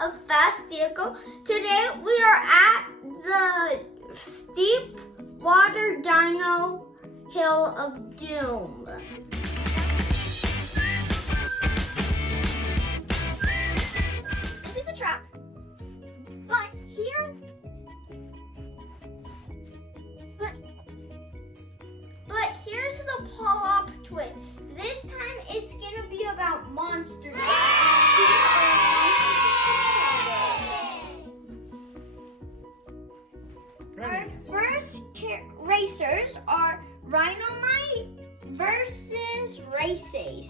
of Fast Vehicle. Today we are at the steep water dino hill of doom. This is the track, but here's the plot twist. This time it's gonna be about monsters. Our first racers are Rhinomite versus Races.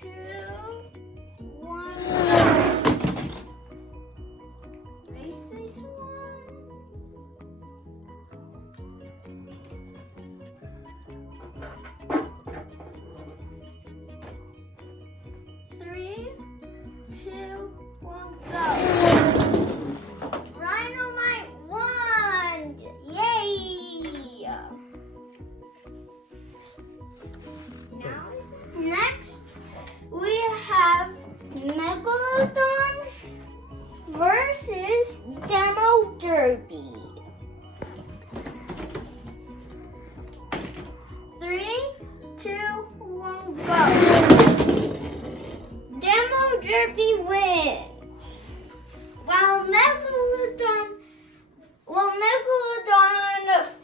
2, 1. Races 1. 3, 2, 1, go. Rhinomite won! Yay! Now, next we have Megalodon versus Demo Derby. 3, 2, 1, go! Demo Derby wins. While Megalodon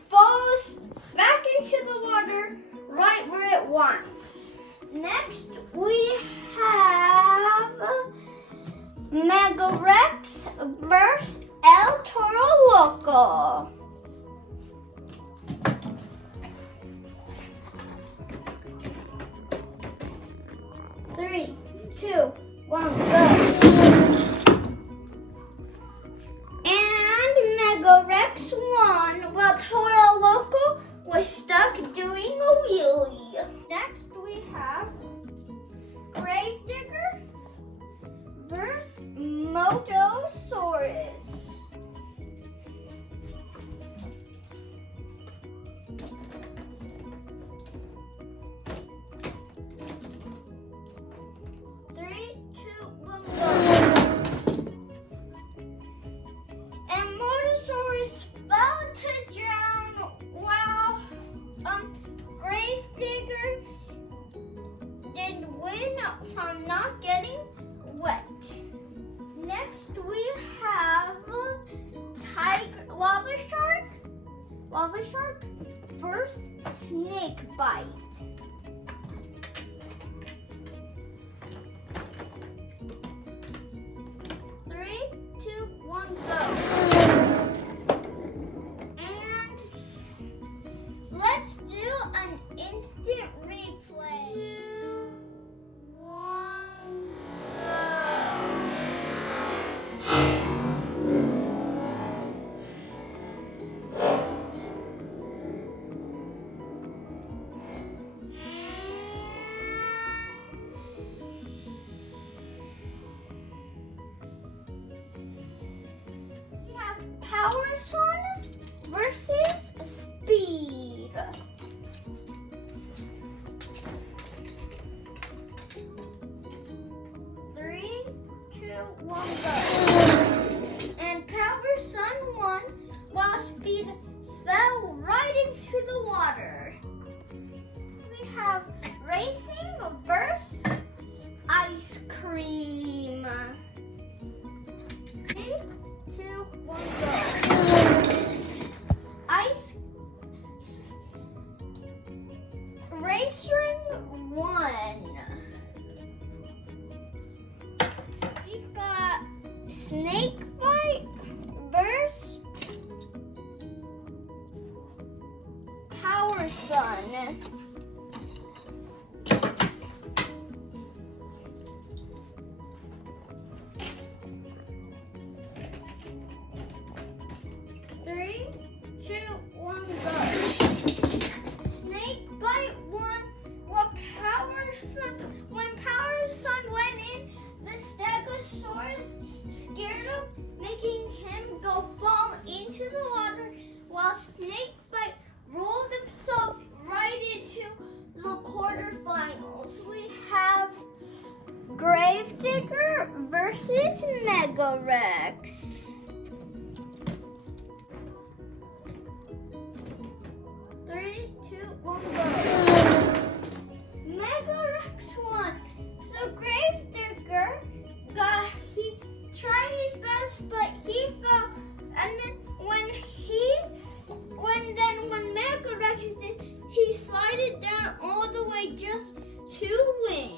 falls back into the water right where it wants. Next, we have Megarex versus El Toro Loco. 3, 2, 1, go. Megarex won while Toro Loco was stuck doing a wheelie. Next we have Gravedigger versus Motosaurus. 3, 2, 1, go. Motosaurus fell to drown while Gravedigger did win from not getting wet. Next we have Lava Shark versus Snakebite. 3, 2, 1, go. Let's do an instant replay. 2, 1, We have Power Sun versus Speed. 3, 2, 1, go. And Power Sun won while Speed fell right into the water. We have Racing versus Ice Cream. 3, 2, 1, go. Racing won. We got Snakebite versus Power Sun. Digger versus Megarex. 3, 2, 1, go. Megarex won. So Grave Digger he tried his best, but he fell. And then when Megarex did, he slided down all the way just to win.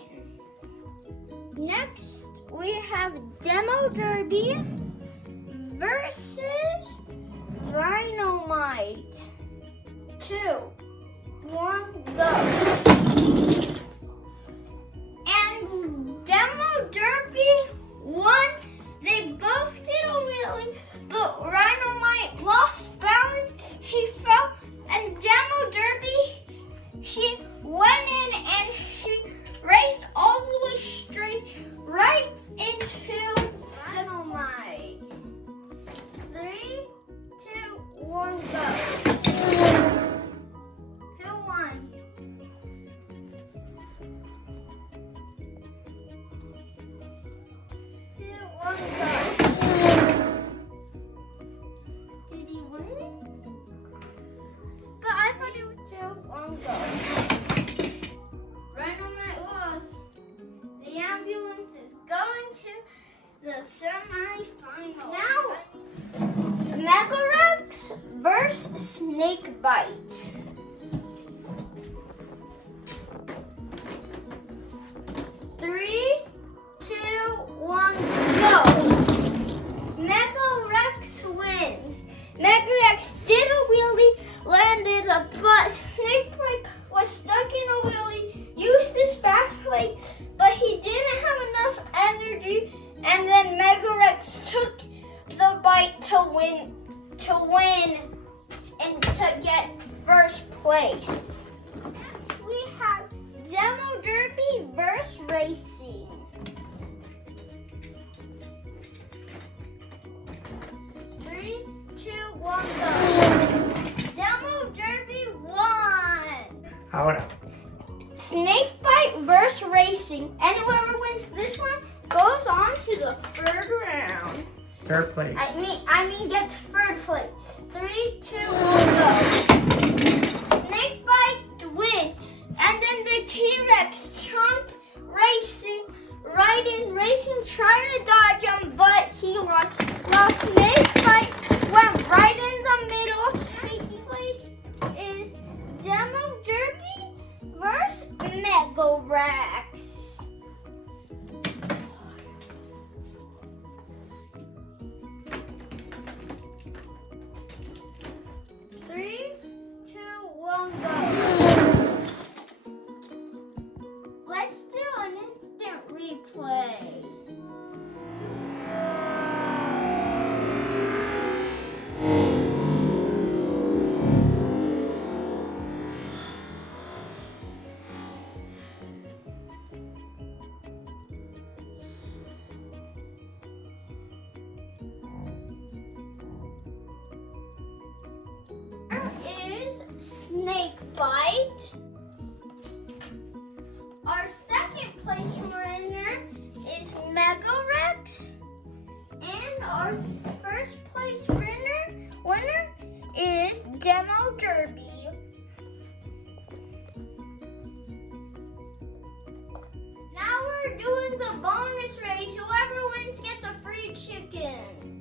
Next, we have Demo Derby versus Rhinomite. 2, 1, go. And Demo Derby won. They both did a wheelie, but Rhinomite lost balance. He fell, and Demo Derby, she went in and she raced all the way straight right into Rhinomite. 3, 2, 1, go. Who won? 2, 1, go. Did he win? But I thought it was 2, 1, go. Rhinomite lost. The ambulance is going to the semi-final. Now, Megarex versus Snakebite. 3, 2, 1, go. Megarex wins. Megarex did a wheelie, landed up, but Snakebite was stuck in a wheelie, used his back plate, but he didn't have enough energy, and then Megarex took the bite to win and to get first place. Next we have Demo Derby versus Racing. 3, 2, 1, go. Demo Derby won. Ahora, Snakebite versus Racing, and whoever wins this one goes on to the third round. third place. I mean gets third place. 3, 2, 1, go. Snakebite wins, and then the T-Rex chomped Racing right in. Racing tried to dodge him, but he lost. While Snakebite went right in the middle. Taking place is Demo Derby versus Megarex. 3, 2, 1, go. Let's do an instant replay. Snakebite. Our second place winner is Megarex. And our first place winner is Demo Derby. Now we're doing the bonus race. Whoever wins gets a free chicken.